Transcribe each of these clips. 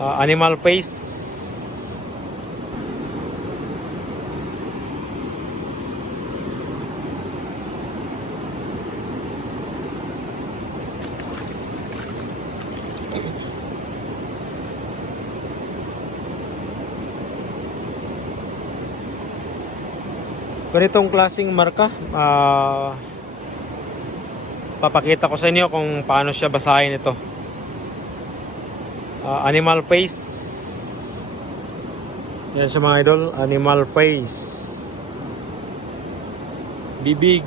Animal face. Ganitong klaseng marka, papakita ko sa inyo kung paano siya basahin ito. Animal face. Yan siya mga idol, animal face. Bibig,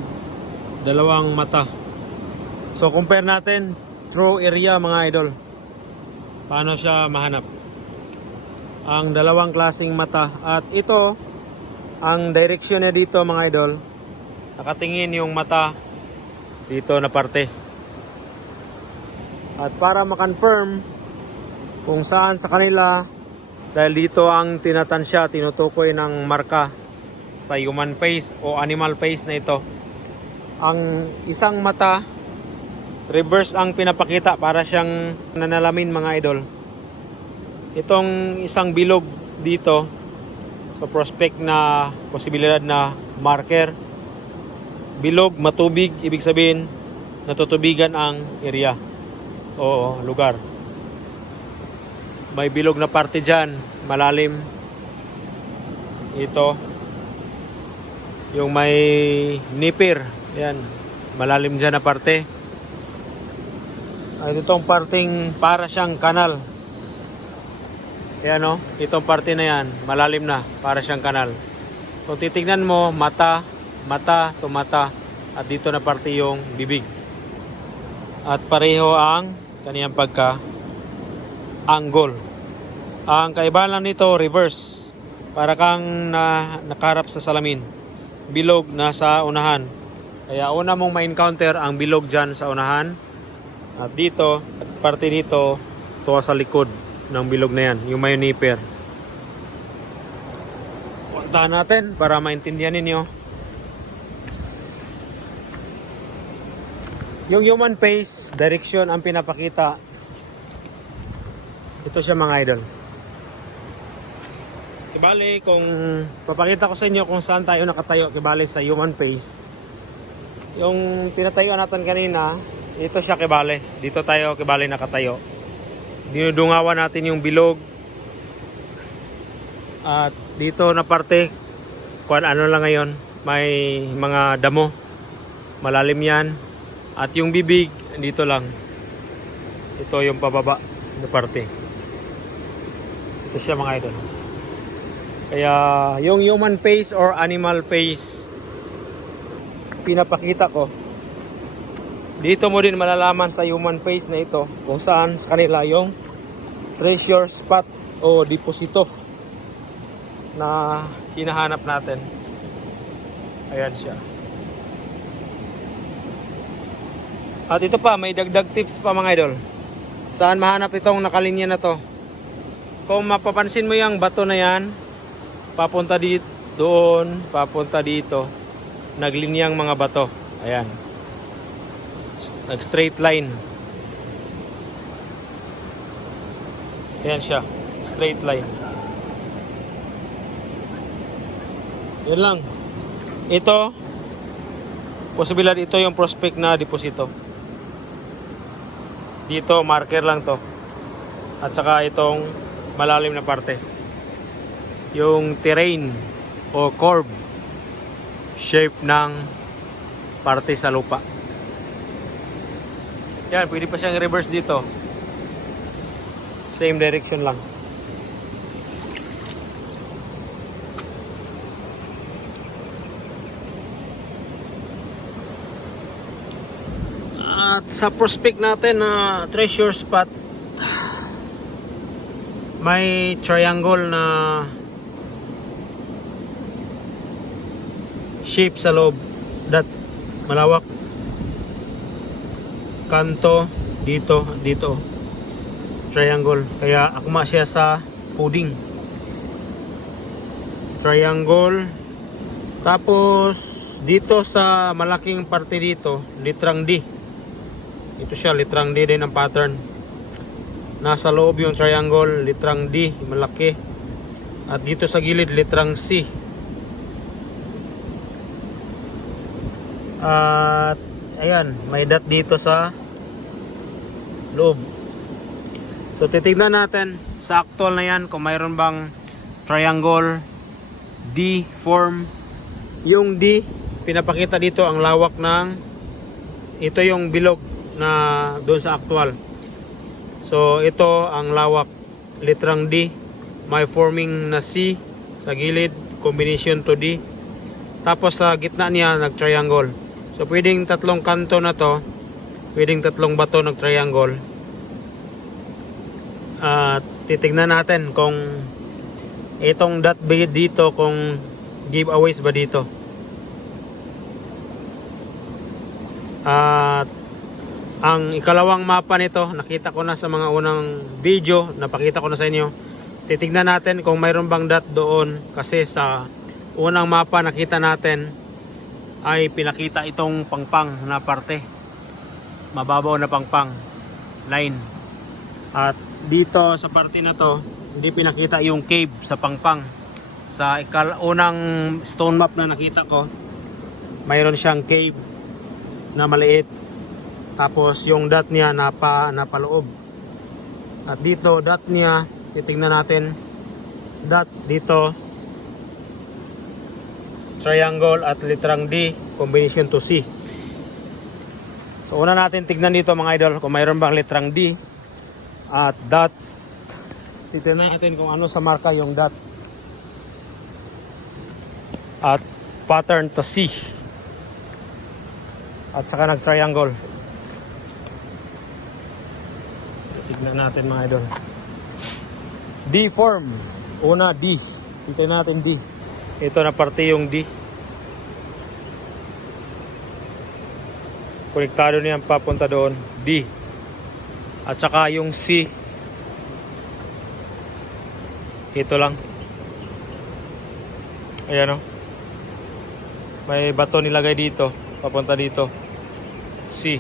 dalawang mata. So compare natin through area mga idol. Paano siya mahanap? Ang dalawang klaseng mata at ito ang direksyon niya dito mga idol, nakatingin yung mata dito na parte. At para ma-confirm kung saan sa kanila, dahil dito ang tinatansya, tinutukoy ng marka sa human face o animal face na ito. Ang isang mata, reverse ang pinapakita para siyang nanalamin mga idol. Itong isang bilog dito, so prospect na posibilidad na marker. Bilog, matubig, ibig sabihin natutubigan ang area o lugar. May bilog na parte dyan, malalim. Ito yung may nipir, yan, malalim dyan na parte. Ay, itong parting para siyang kanal. Ayan o, itong parte na yan, malalim na, para siyang kanal. Kung titignan mo, mata to mata, at dito na parte yung bibig. At pareho ang kaniyang pagka-angle. Ang kaibahan lang nito, reverse. Para kang nakarap sa salamin. Bilog nasa unahan. Kaya una mong ma-encounter ang bilog dyan sa unahan. At dito, at parte dito, tuwa sa likod ng bilog na yan, yung may nipper. Puntahan natin para maintindihan ninyo. Yung human face, direction ang pinapakita. Ito siya mga idol. Kibali, kung papakita ko sa inyo kung saan tayo nakatayo, kibali sa human face. Yung tinatayo natin kanina, ito siya kibali. Dito tayo kibali nakatayo. Dinudungawan natin yung bilog. At dito na parte, kung ano lang ngayon, may mga damo. Malalim yan. At yung bibig, dito lang. Ito yung pababa na parte. Ito siya mga idol. Kaya yung human face or animal face, pinapakita ko. Dito mo din malalaman sa human face na ito kung saan sa kanila yung treasure spot o deposito na hinahanap natin. Ayan siya. At ito pa, may dagdag tips pa mga idol. Saan mahanap itong nakalinya na to? Kung mapapansin mo yung bato na yan, papunta dito, doon, papunta dito. Naglinyang mga bato. Ayan. Nag-straight line. Ayan siya. Straight line. Yan lang. Ito, posibilidad ito yung prospect na deposito. Dito, marker lang to. At saka itong malalim na parte. Yung terrain o curve shape ng parte sa lupa. Yan, pwede pa siyang reverse dito. Same direction lang. At sa prospect natin na treasure spot, may triangle na shape sa loob. That malawak. Kanto dito, dito. Triangle. Kaya akma siya sa pudding. Triangle. Tapos dito sa malaking parte dito, litrang D. Ito siya, litrang D din ang pattern. Nasa loob yung triangle, litrang D, malaki. At dito sa gilid, litrang C. At ayan, may dot dito sa loob. So titignan natin sa actual na yan kung mayroon bang triangle D form. Yung D, pinapakita dito ang lawak ng, ito yung bilog na doon sa actual. So ito ang lawak, litrang D, may forming na C sa gilid, combination to D. Tapos sa gitna niya nag-triangle. So pwedeng tatlong kanto na to, pwedeng tatlong bato nag-triangle. At titignan natin kung itong dot dito kung giveaways ba dito. At ang ikalawang mapa nito, nakita ko na sa mga unang video, napakita ko na sa inyo. Titignan natin kung mayroon bang dot doon, kasi sa unang mapa nakita natin ay pinakita itong pangpang na parte, mababaw na pangpang line. At dito sa parte na to, hindi pinakita yung cave sa pangpang. Sa unang stone map na nakita ko, mayroon siyang cave na maliit, tapos yung dot niya napaloob. At dito dot niya, titingnan natin, dot dito triangle at litrang D, combination to C. So una natin tignan dito mga idol kung mayroon bang litrang D at dot. Titignan natin kung ano sa marka yung dot at pattern to C at saka nag triangle. Tignan natin mga idol. D form, una D, tignan natin D. Ito na parte yung D. Konektado niyan papunta doon, D. At saka yung C, ito lang. Ayan o. May bato nilagay dito, papunta dito, C.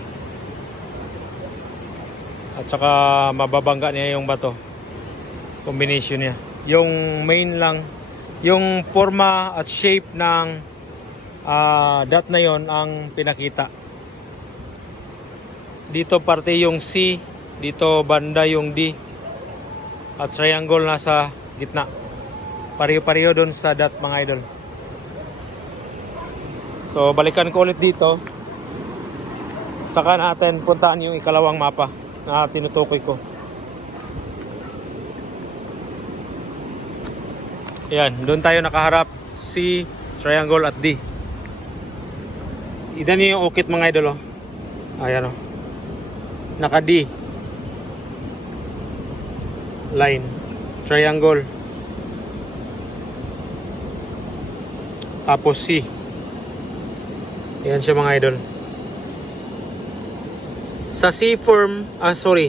At saka mababangga niya yung bato, combination niya. Yung main lang, yung forma at shape ng dot na yon ang pinakita. Dito parte yung C, dito banda yung D, at triangle nasa gitna. Pareho-pareho doon sa dot mga idol. So balikan ko ulit dito, saka natin puntahan yung ikalawang mapa na tinutukoy ko. Ayan, doon tayo nakaharap, C, triangle at D. Idan niyo yung ukit mga idol. Ayan o. Naka D. Line. Triangle. Tapos C. Ayan siya mga idol. Sa C form,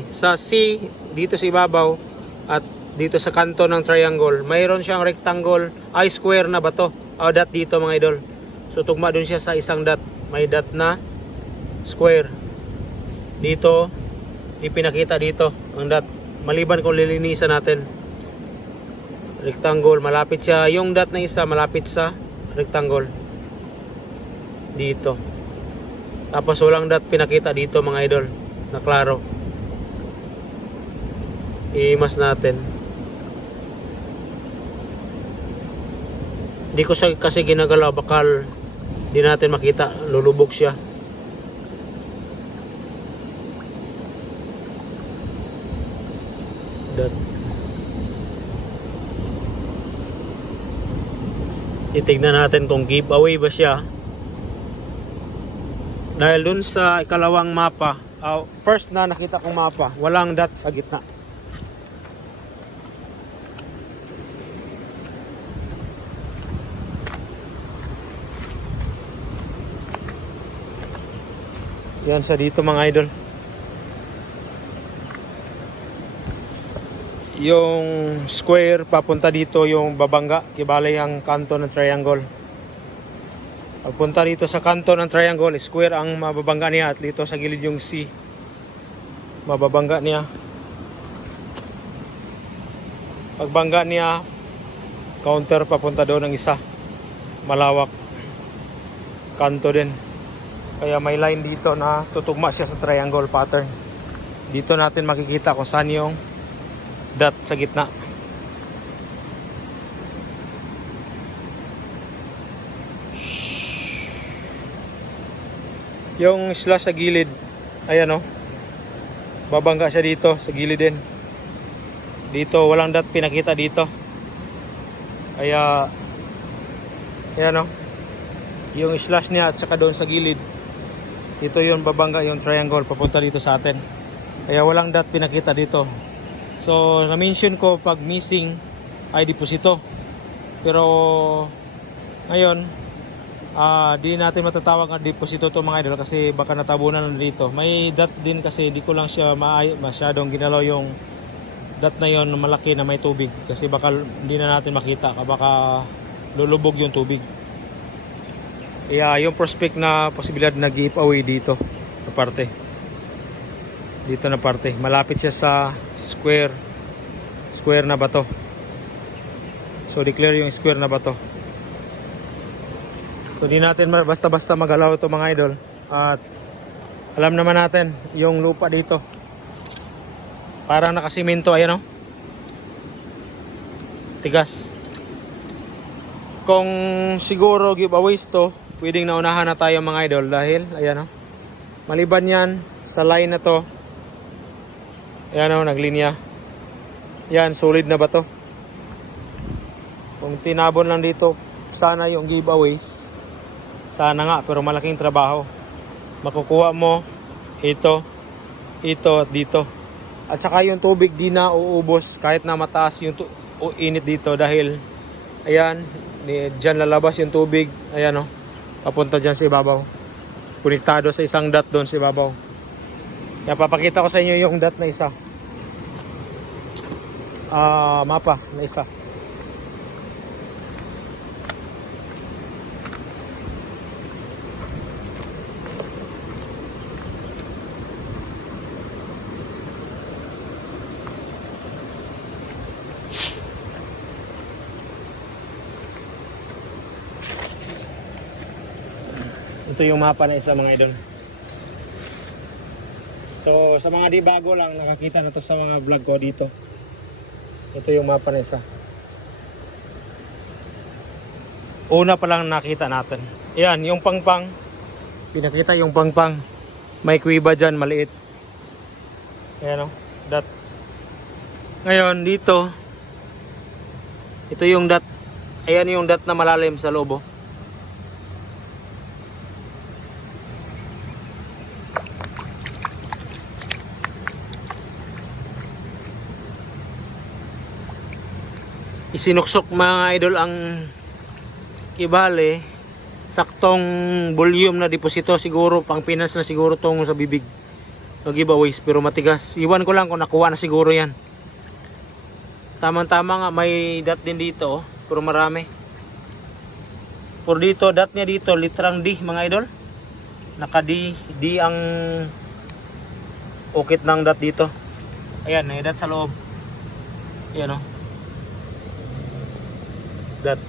sa C, dito sa ibabaw at dito sa kanto ng triangle, mayroon siyang rectangle, square na bato. Dot dito mga idol. So tugma doon siya sa isang dot. May dot na square. Dito, ipinakita dito ang dot. Maliban kung lilinisan natin. Rectangle, malapit siya. Yung dot na isa, malapit sa rectangle. Dito. Tapos walang dot pinakita dito mga idol. Na klaro. Imas natin. Hindi ko siya kasi ginagalaw, bakal di natin makita, lulubog siya. Titignan natin kung giveaway ba siya. Dahil dun sa ikalawang mapa, first na nakita kong mapa, walang dot sa gitna. Yan sa dito mga idol. Yung square papunta dito, yung babangga, kibali ang kanto ng triangle. Pagpunta dito sa kanto ng triangle, square ang mababangga niya, at dito sa gilid yung C, mababangga niya. Pagbangga niya, counter papunta doon ng isa. Malawak. Kanto din. Kaya may line dito na tutugma siya sa triangle pattern. Dito natin makikita kung saan yung dot sa gitna. Yung slash sa gilid, ayan o. Babangga siya dito sa gilid din. Dito walang dot pinakita dito. Kaya ayan o. Yung slash niya at saka doon sa gilid, dito yung babangga yung triangle papunta dito sa atin. Kaya walang dot pinakita dito. So na-mention ko pag missing ay deposito. Pero ngayon di natin matatawag ang deposito to mga idol kasi baka natabunan na dito. May dot din kasi di ko lang siya masyadong ginalaw yung dot na yon malaki na may tubig kasi baka hindi na natin makita, baka lulubog yung tubig. Kaya yung prospect na posibilidad na giveaway dito na parte. Dito na parte. Malapit siya sa square na bato. So declare yung square na bato. So di natin basta-basta magalaw ito mga idol. At alam naman natin yung lupa dito. Parang nakasimento, ayan o. Tigas. Kung siguro giveaways to, pwedeng naunahan na tayo mga idol dahil ayan o. Maliban yan sa line na to. Ayan o, naglinya. Yan, solid na ba to? Kung tinabon lang dito, sana yung giveaways. Sana nga, pero malaking trabaho. Makukuha mo ito, at dito. At saka yung tubig di na uubos kahit na mataas yung init dito dahil ayan, dyan lalabas yung tubig. Ayan o. Papunta dyan sa ibabaw. Konektado sa isang dot doon sa ibabaw. Kaya papakita ko sa inyo yung dot na isa. Mapa na isa. Ito yung mapa na isa mga idol. So sa mga di bago lang nakakita na to sa mga vlog ko dito. Ito yung mapa na isa. Una pa lang nakita natin. Ayan, yung pangpang. Pinakita yung pangpang. May kuiba dyan, maliit. Ayan o, dot. Ngayon dito, ito yung dot. Ayan yung dot na malalim sa loob. Isinuksok mga idol ang kibale, saktong volume na deposito siguro, pang finance na siguro tong sa bibig no giveaways, pero matigas. Iwan ko lang kung nakuha na siguro yan. Tamang-tama nga may dot din dito pero marami. Por dito, dot niya dito litrang D mga idol. Naka D ang ukit ng dot dito. Ayan, may dot sa loob. Ayan o. Dot.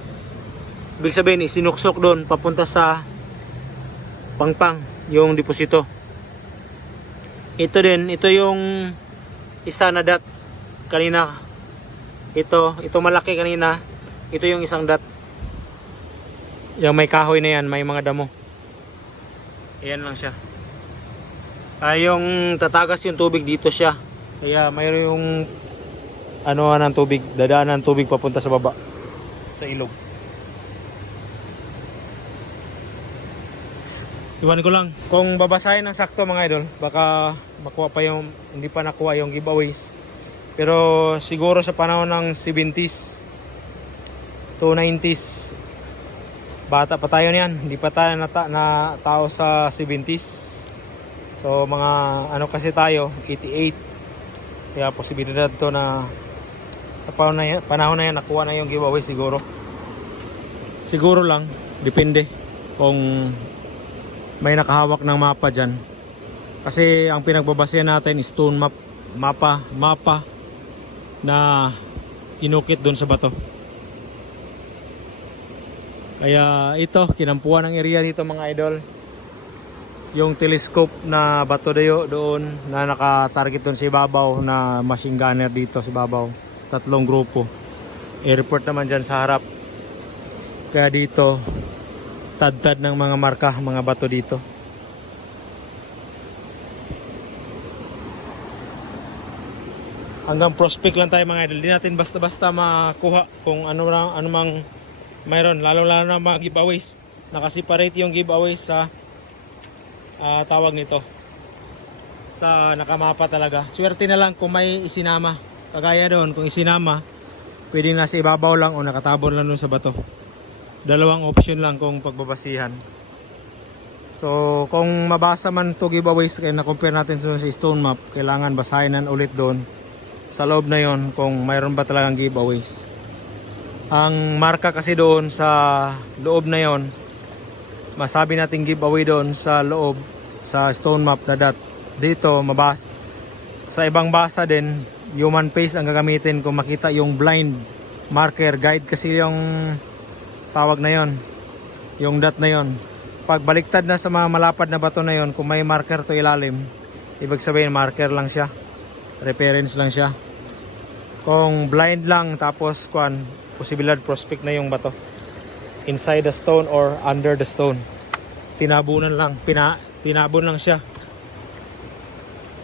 Ibig sabihin, isinuksok doon papunta sa pangpang yung deposito. Ito din, ito yung isa na dot kanina. Ito malaki kanina. Ito yung isang dot. Yung may kahoy na yan, may mga damo. Ayan lang siya. Yung tatagas yung tubig dito siya. Kaya mayroon yung ng tubig, dadaan ng tubig papunta sa baba. Sa ilog. Iwan ko lang kung babasahin ng sakto mga idol, baka makuha pa yung hindi pa nakuha yung giveaways. Pero siguro sa panahon ng 70s to 90s, bata pa tayo niyan, hindi pa tayo na tao sa 70s. So mga ano kasi tayo 88. Kaya posibilidad to na sa panahon na yan nakuha na yung giveaway siguro. Siguro lang, depende kung may nakahawak ng mapa dyan. Kasi ang pinagbabasehan natin is stone map, mapa na inukit doon sa bato. Kaya ito, kinampuan ng area dito mga idol. Yung telescope na bato dayo doon na naka-target doon sa ibabaw na machine gunner dito sa ibabaw. 3 grupo. Airport naman dyan sa harap. Kaya dito, tad-tad ng mga marka, mga bato dito. Hanggang prospect lang tayo mga idol. Di natin basta-basta makuha kung ano mang mayroon. Lalo na mga giveaways. Nakaseparate yung giveaways sa tawag nito. Sa nakamapa talaga. Swerte na lang kung may isinama. Kagaya doon, kung isinama, pwedeng nasa ibabaw lang o nakatabon lang doon sa bato. Dalawang option lang kung pagbabasihan. So, kung mabasa man to giveaways, kaya na-compare natin sa stone map, kailangan basahin ulit doon sa loob na yon kung mayroon ba talagang giveaways. Ang marka kasi doon sa loob na yon, masabi natin giveaway doon sa loob sa stone map na dot. Dito mabasa sa ibang basa din, human face ang gagamitin kung makita yung blind marker guide kasi yung tawag na yon, yung dot na yon. Pag baliktad na sa mga malapad na bato na yon, kung may marker to ilalim, ibig sabihin marker lang siya, reference lang siya. Kung blind lang tapos posibilidad prospect na yung bato inside the stone or under the stone. Tinabunan lang, tinabon lang siya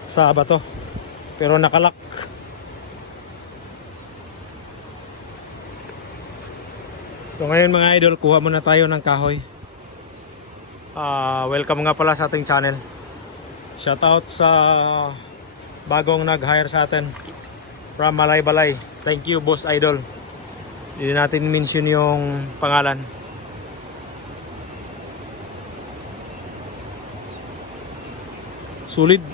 sa bato pero nakalak. So ngayon mga idol, kuha muna tayo ng kahoy. Welcome nga pala sa ating channel. Shoutout sa bagong nag-hire sa atin from Malay-Balay. Thank you Boss Idol. Hindi natin mention yung pangalan. Sulit.